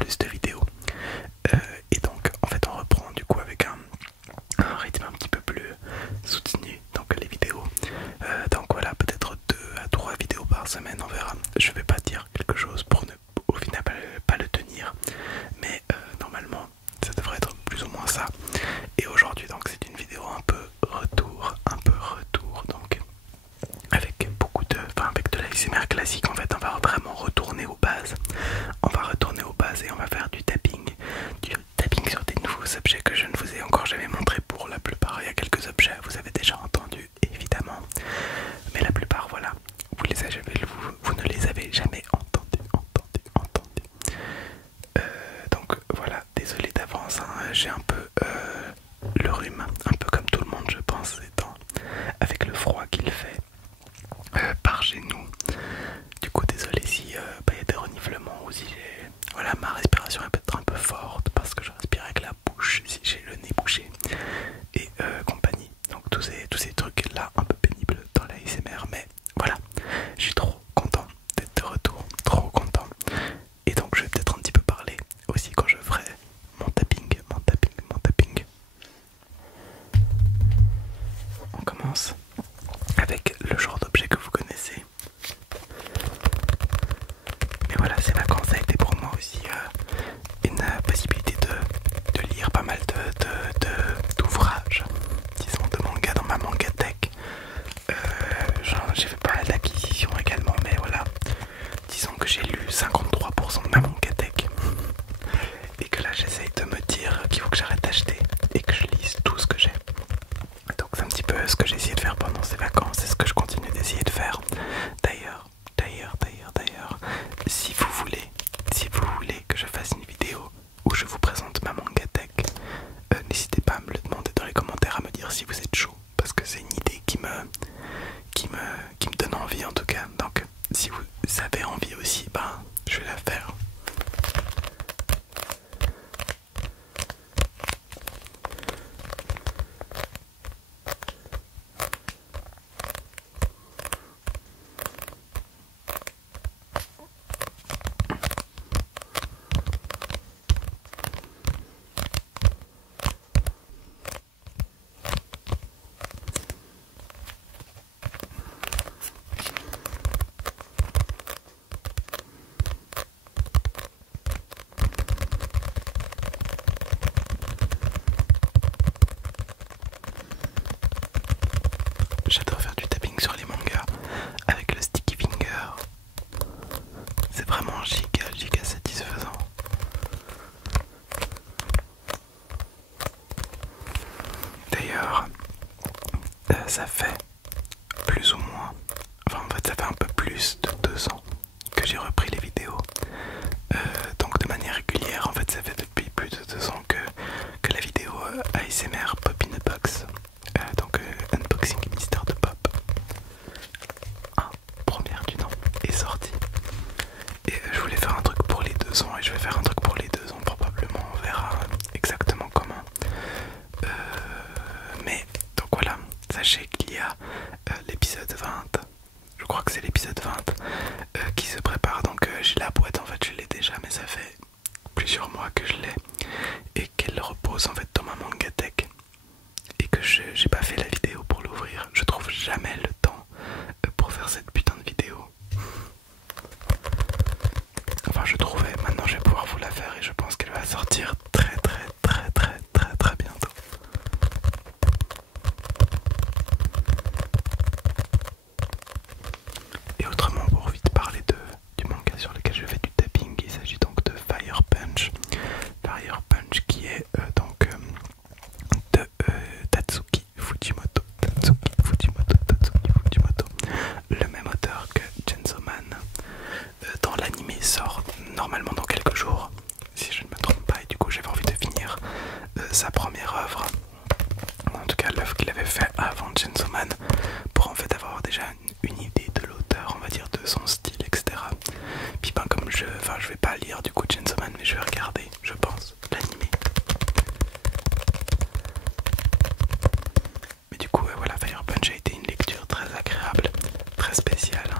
plus de vidéos. Et donc en fait on reprend du coup avec un rythme un petit peu plus soutenu, donc les vidéos. Donc voilà, peut-être 2 à 3 vidéos par semaine, on verra. Je vais pas dire quelque chose pour ne au final pas le tenir, mais normalement ça devrait être plus ou moins ça. Et aujourd'hui donc c'est une vidéo un peu retour, donc avec beaucoup de, enfin avec de l'ASMR classique. En fait on va vraiment retourner aux bases. On va retourner aux bases et on va faire du tapping sur des nouveaux objets que je ne vous ai encore jamais montré. Pour la plupart, il y a quelques objets vous avez déjà entendu évidemment, mais la plupart voilà, vous ne les avez jamais entendus. Donc voilà, désolé d'avance, hein, j'ai un peu le rhume, un peu comme tout le monde je pense, avec le froid qu'il fait par chez nous. Du coup désolé si il y a des reniflements ou si voilà, ma respiration est peut-être un peu forte parce que je respire avec la bouche, si j'ai le nez bouché et compagnie. Donc tous ces trucs là un peu pénibles dans la ASMR, mais voilà, je suis trop content d'être de retour, trop content. Et donc je vais peut-être un petit peu parler aussi quand je ferai mon tapping. On commence avec le genre d'objet que vous connaissez. Mais voilà, ces vacances ça a été pour moi aussi une possibilité de lire pas mal d'ouvrages, disons de mangas dans ma mangatech. J'ai fait pas mal d'acquisitions également, mais voilà, disons que j'ai lu 53% de ma mangatech et que là j'essaye de me dire qu'il faut que j'arrête d'acheter et que je lise tout ce que j'ai. Donc c'est un petit peu ce que j'ai essayé de faire pendant ces vacances et ce que je continue d'essayer de faire. D'ailleurs, si vous voulez que je fasse une vidéo où je vous présente ma mangatech, n'hésitez pas à me le demander dans les commentaires, à me dire si vous êtes chaud, parce que c'est une idée qui me donne envie en tout cas. Donc si vous avez envie aussi, ben je vais la faire. J'adore faire du tapping sur les mangas avec le sticky finger. C'est vraiment giga satisfaisant. D'ailleurs, ça fait plus ou moins, enfin en fait ça fait un peu plus de 2 ans que j'ai repris les vidéos. Donc de manière régulière, en fait ça fait depuis plus de 2 ans que la vidéo ASMR Pop in a Box, donc unboxing mystère de pop, première du nom, est sortie. Et je voulais faire un truc pour les 2 ans et je vais faire un truc pour les 2 ans probablement, on verra exactement comment. Mais donc voilà, sachez qu'il y a l'épisode 20, je crois que c'est l'épisode 20 qui se prépare. Donc j'ai la boîte, en fait je l'ai déjà, mais ça fait plusieurs mois que je l'ai et qu'elle repose en fait dans ma mangatech et que j'ai pas fait la vidéo pour l'ouvrir. Je trouve jamais le temps pour faire cette putain de vidéo. Enfin je trouvais, maintenant je vais pouvoir vous la faire et je pense qu'elle va sortir très bientôt. Et autrement, pour vite parler du manga sur lequel je fais du tapping, il s'agit donc de Fire Punch. Fire Punch qui est de Tatsuki Fujimoto. Le même auteur que Chainsaw Man. Dans l'anime sort normalement dans quelques jours, si je ne me trompe pas, et du coup j'avais envie de finir sa première œuvre. En tout cas l'œuvre qu'il avait fait avant Chainsaw Man, pour en fait avoir déjà une idée de l'auteur, on va dire de son style, etc. Puis ben comme je vais pas lire du coup Chainsaw Man, mais je vais regarder, je pense, l'anime. Mais du coup voilà, Fire Punch a été une lecture très agréable, très spéciale,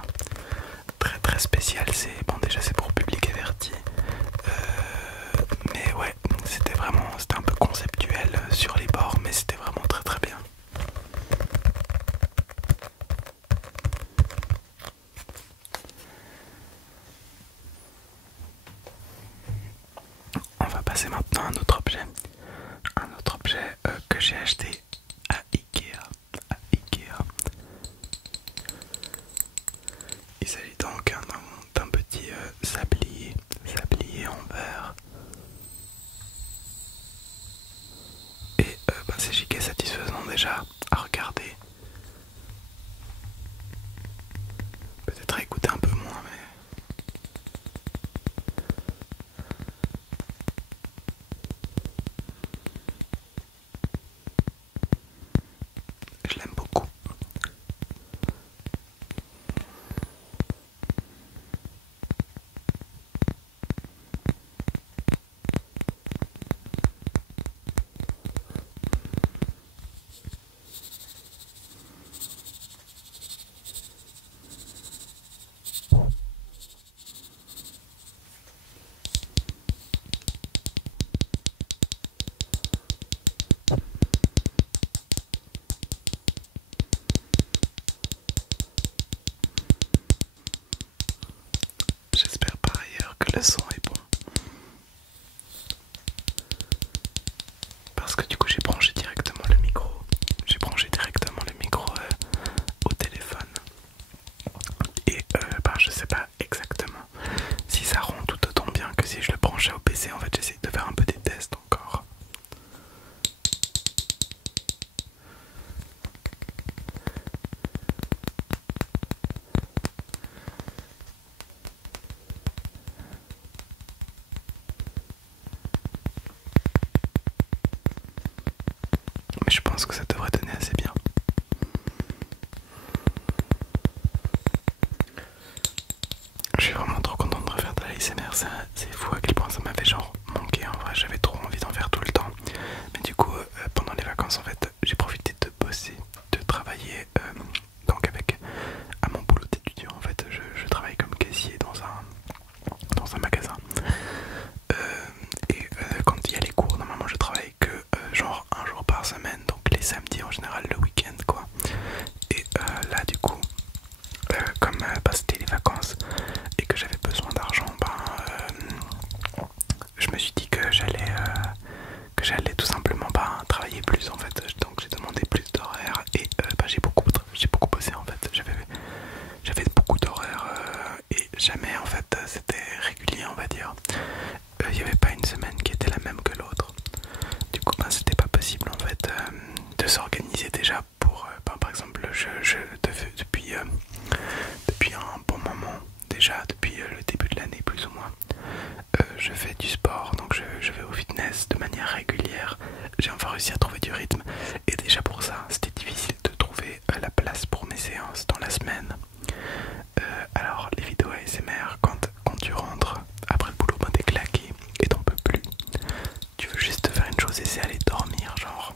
très spéciale. C'est bon, déjà c'est pour public averti, sur les bords, mais c'était vraiment très très bien. On va passer maintenant à un autre objet. Un autre objet que j'ai acheté à Ikea. Il s'agit donc d'un petit sablier en verre. Et c'est giga satisfaisant déjà à regarder. Peut-être à écouter un peu moins, mais je l'aime beaucoup. J'espère par ailleurs que le son est bon. Parce que du coup j'ai branché directement le micro. J'ai branché directement le micro au téléphone. Et je sais pas exactement si ça rend tout autant bien que si je le branchais au PC. En fait j'essaie de faire un peu des tests encore. Mais je pense que ça devrait donner assez bien. Je suis vraiment trop content de refaire de la ASMR, c'est fou à quel point ça m'avait genre manqué. En vrai j'avais trop envie d'en faire tout le temps. Mais du coup pendant les vacances en fait j'ai profité de bosser, de travailler donc avec à mon boulot d'étudiant en fait. Je travaille comme caissier dans un magasin. Et quand il y a les cours, normalement je travaille que genre un jour par semaine, donc les samedis en général, le week-end quoi. Et là du coup, comme c'était les vacances et que j'avais besoin d'argent, je me suis dit que j'allais tout simplement travailler plus en fait. Donc j'ai demandé plus d'horaires et j'ai beaucoup bossé en fait. J'avais beaucoup d'horaires et jamais en fait c'était régulier on va dire. Il n'y avait pas une semaine qui était la même que l'autre. Du coup c'était pas possible en fait de s'organiser déjà pour par exemple depuis un bon moment déjà depuis le début de l'année plus ou moins je fais du sport, donc je vais au fitness de manière régulière. J'ai enfin réussi à trouver du rythme et déjà pour ça c'était difficile de trouver la place pour mes séances dans la semaine. Alors les vidéos ASMR quand tu rentres après le boulot t'es claqué et t'en peux plus. Tu veux juste faire une chose et c'est aller dormir genre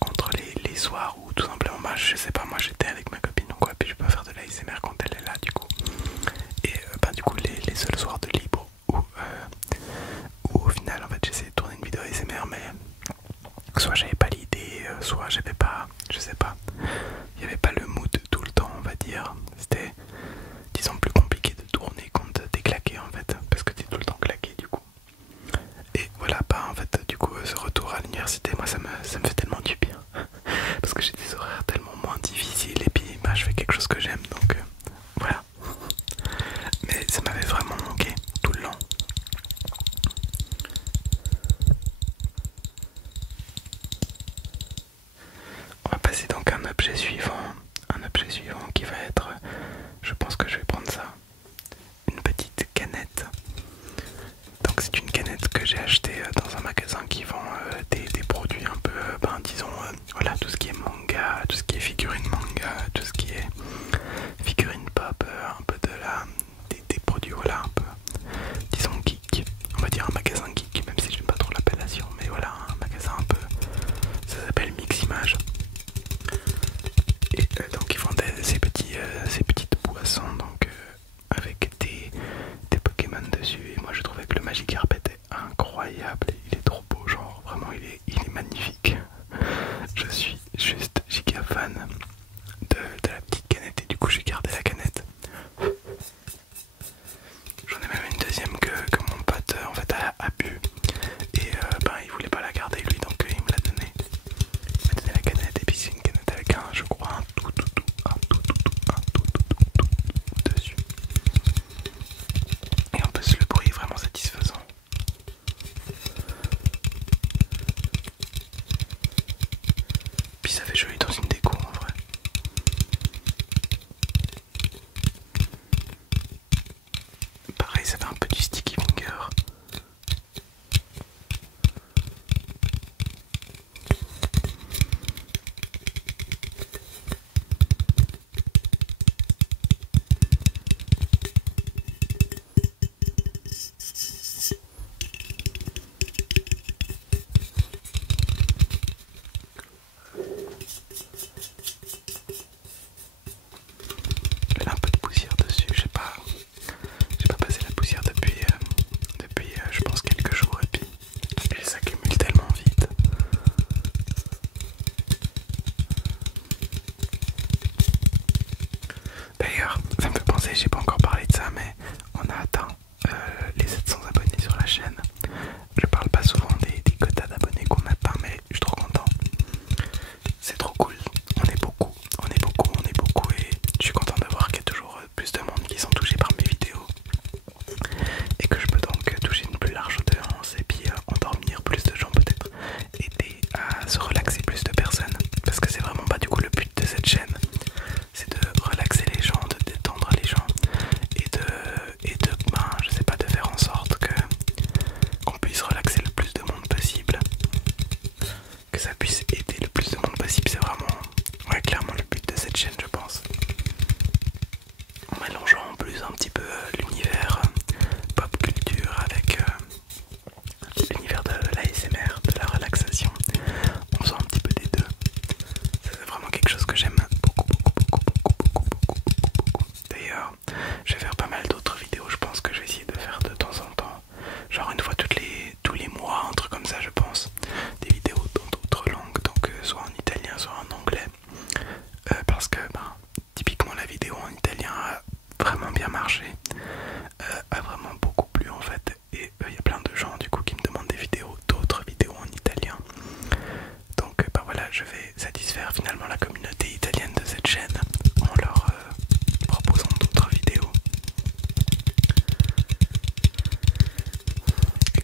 entre les soirs ou tout simplement je sais pas, moi j'étais avec ma copine ou quoi, puis je peux faire de la ASMR quand elle est là du coup. Et du coup les seuls soirs de libre où au final en fait j'essayais de tourner une vidéo ASMR mais soit j'avais pas l'idée, soit j'avais pas, je sais pas, il y avait pas le mood tout le temps on va dire. C'était disons plus compliqué de tourner quand t'es claqué en fait, parce que t'es tout le temps claqué du coup. Et voilà, en fait du coup ce retour à l'université moi ça me fait tellement du bien parce que j'ai des horaires tellement moins difficiles et puis je fais quelque chose que j'aime donc voilà. Mais ça m'avait vraiment manqué tout le long. On va passer donc à un objet suivant qui va être, je pense que je vais prendre ça, une petite canette. Donc c'est une canette que j'ai achetée dans un magasin qui vend des produits un peu, disons, voilà, tout ce qui est manga, tout ce qui est figurine manga, tout ce qui est figurine pop, un peu des produits, voilà, un peu, disons, geek. On va dire un magasin geek, même si j'aime pas trop l'appellation, mais voilà, un magasin un peu, ça s'appelle Mix Image. Et donc ils vendaient ces petites boissons donc avec des Pokémon dessus. Et moi je trouvais que le Magikarp était incroyable, il est trop beau, genre vraiment il est magnifique.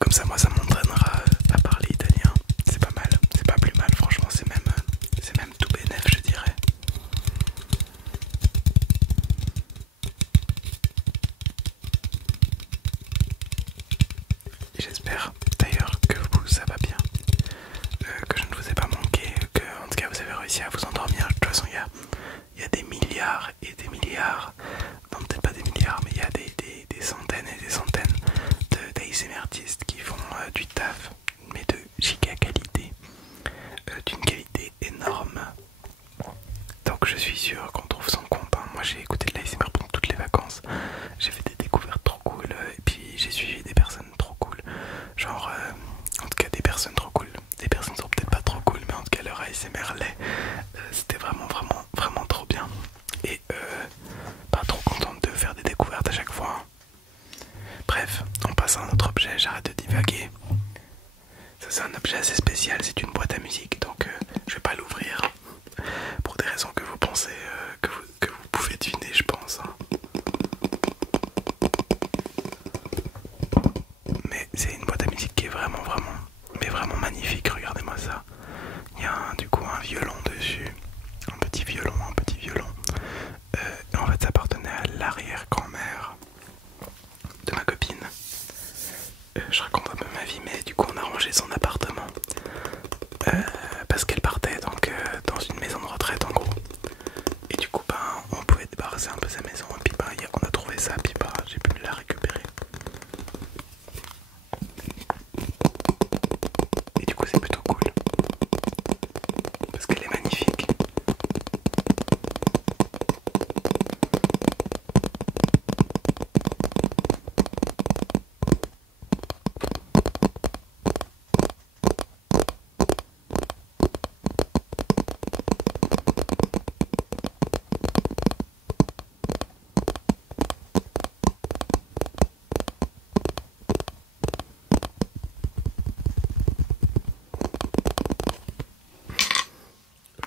comme ça moi ça m'entraînera à parler italien. C'est pas mal, c'est pas plus mal franchement, c'est même tout bénef je dirais. J'espère d'ailleurs que vous ça va bien, que je ne vous ai pas manqué, que en tout cas vous avez réussi à vous endormir. De toute façon il y a des milliards et des milliards, non peut-être pas des milliards, mais il y a des centaines et des centaines d'ASMR artistes qui font du taf, mais de giga qualité, d'une qualité énorme. Donc je suis sûr qu'on trouve son compte, hein. Moi j'ai écouté de l'ASMR pendant toutes les vacances, j'ai fait des découvertes trop cool, et puis j'ai suivi des personnes trop cool, genre en tout cas des personnes trop cool. Des personnes sont peut-être pas trop cool, mais en tout cas leur ASMR l'est. C'était vraiment trop bien. Et pas trop contente de faire des découvertes à chaque fois. Bref, on passe à un autre objet, j'arrête de divaguer. Ça c'est un objet assez spécial, c'est une boîte à musique, donc je vais pas l'ouvrir. Pour des raisons que vous pensez, que vous pouvez deviner je pense, hein. Mais c'est une boîte à musique qui est vraiment magnifique, regardez-moi ça. Il y a du coup un violon dessus, un petit violon. En fait ça appartenait à l'arrière-grand-mère de ma copine. Je raconte un peu ma vie, mais du coup on a rangé son appartement parce qu'elle partait donc dans une maison de retraite en gros. Et du coup on pouvait débarrasser un peu sa maison, et puis on a trouvé ça, puis j'ai pu la récupérer. Et du coup c'est plutôt cool parce qu'elle est magnifique.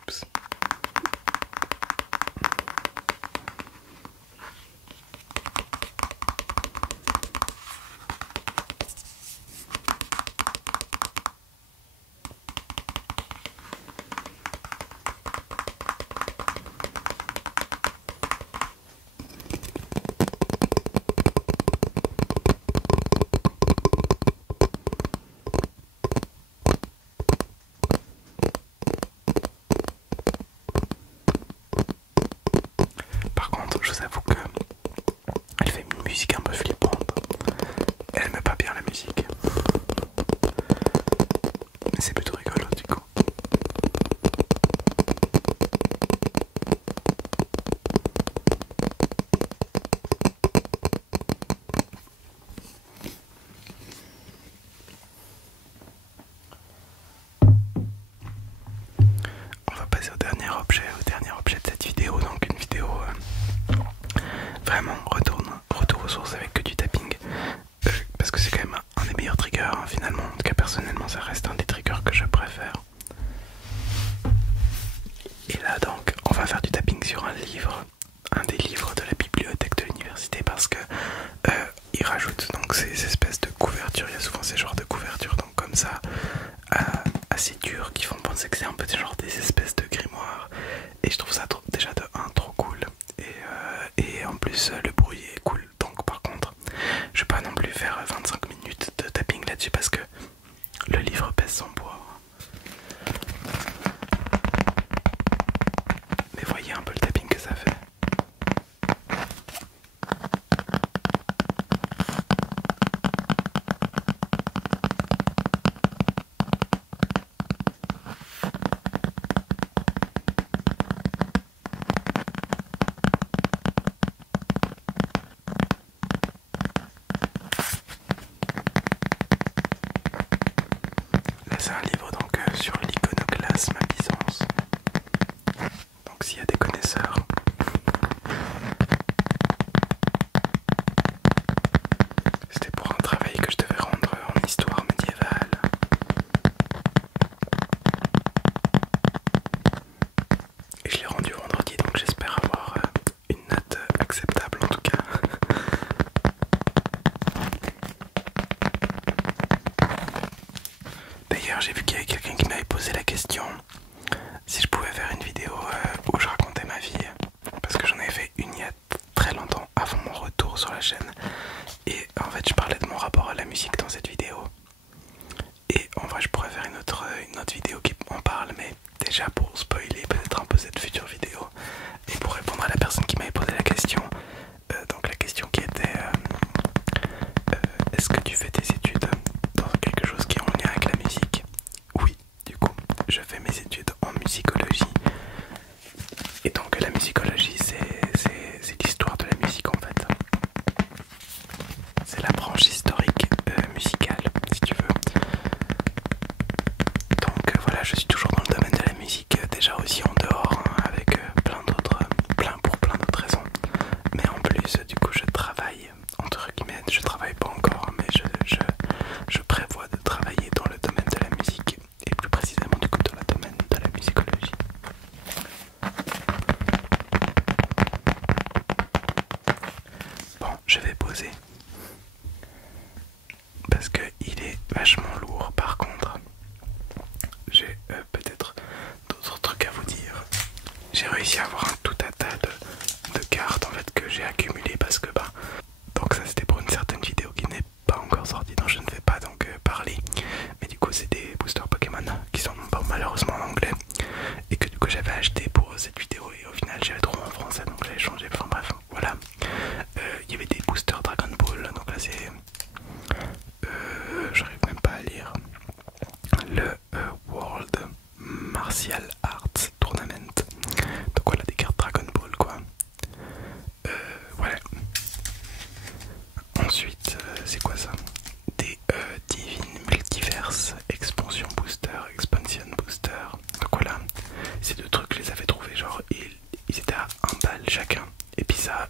Oups. Par contre, je vous avoue que elle fait une musique un peu flippante. Elle aime pas bien la musique. Mais c'est plutôt rigolo du coup. On va passer au dernier objet de cette vidéo, donc une vidéo vraiment retour aux sources avec que du tapping, parce que c'est quand même un des meilleurs triggers, hein, finalement. En tout cas personnellement ça reste un des triggers que je préfère. Et là donc on va faire du tapping sur un des livres de la bibliothèque de l'université, parce que ils rajoutent donc ces espèces de couvertures. Il y a souvent ces genres de couvertures donc comme ça, assez dures, qui font penser que c'est un peu genre des espèces de grimoires. Et je trouve ça déjà de un trop cool, et en plus le bruit est cool. Donc par contre je vais pas non plus faire 25 minutes de tapping là-dessus, parce que le livre pèse son poids. Mais voyez un peu le tapping que ça fait. d'ailleurs j'ai vu qu'il y avait quelqu'un qui m'avait posé la question si je pouvais faire une vidéo où je racontais ma vie, parce que j'en avais fait une il y a très longtemps avant mon retour sur la chaîne, et en fait je parlais de mon rapport à la musique dans cette vidéo. Et en vrai je pourrais faire une autre vidéo qui en parle, mais déjà pour spoiler peut-être un peu cette future vidéo et pour répondre à la personne qui m'avait posé la question, donc la question qui était est-ce que tu fais tes études dans quelque chose qui est en lien avec la musique? Oui, du coup je fais mes études en musicologie, et donc la musicologie c'est l'histoire de la musique en fait. C'est la branche historique musicale si tu veux. Donc voilà, je suis toujours dans le domaine de la musique, déjà aussi en dehors, hein, avec pour plein d'autres raisons. Mais en plus, du coup, je travaille, entre guillemets, je travaille pas encore, mais je prévois de travailler dans le domaine de la musique, et plus précisément du coup dans le domaine de la musicologie. Bon, je vais poser, parce que il est vachement lourd par contre. J'ai peut-être d'autres trucs à vous dire. J'ai réussi à avoir un tout un tas de cartes en fait que j'ai accumulées parce que donc ça c'était pour une certaine vidéo qui n'est pas encore sortie, dont je ne vais pas donc parler, mais du coup c'est des boosters Pokémon qui sont malheureusement en anglais et que du coup j'avais acheté pour cette vidéo, et au final j'avais trouvé en français donc j'ai changé, enfin bref voilà. Il y avait des boosters Dragon Ball, donc là c'est j'arrive même pas à lire, le World Martial Arts Tournament, donc voilà des cartes Dragon Ball quoi. Voilà. Ensuite c'est quoi ça? Des Divine Multiverse Expansion Booster, Expansion Booster. Donc voilà, ces deux trucs je les avais trouvés genre ils étaient à 1 balle chacun, et puis ça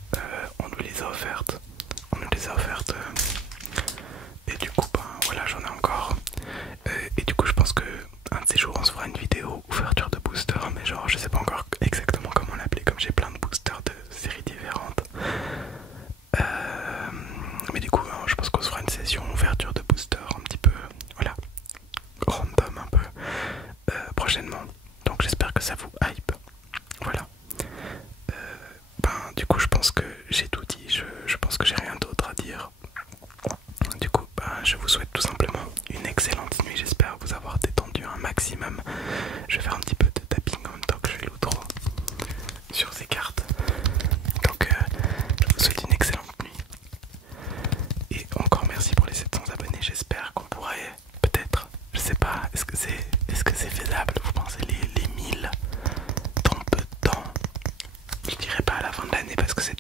on nous les a offertes. Et du coup voilà, j'en ai encore. Et du coup je pense que un de ces jours on se fera une vidéo ouverture de booster, mais genre je sais pas encore exactement comment l'appeler comme j'ai plein de boosters de séries différentes. Mais du coup je pense qu'on se fera une session ouverture de booster un petit peu, voilà, random un peu, prochainement. Donc j'espère que ça vous hype. Voilà. Du coup je pense que j'ai tout dit, je pense que j'ai rien d'autre à dire. Du coup je vous souhaite tout simplement une excellente nuit, j'espère vous avoir détendu un maximum. Je vais faire un petit peu de tapping en même temps que je fais l'outro sur ces cartes. Donc je vous souhaite une excellente nuit. Et encore merci pour les 700 abonnés, j'espère qu'on pourrait peut-être, je sais pas, est-ce que c'est faisable, vous pensez les 1000 dans peu de temps? Je dirais pas à la fin de l'année parce que c'est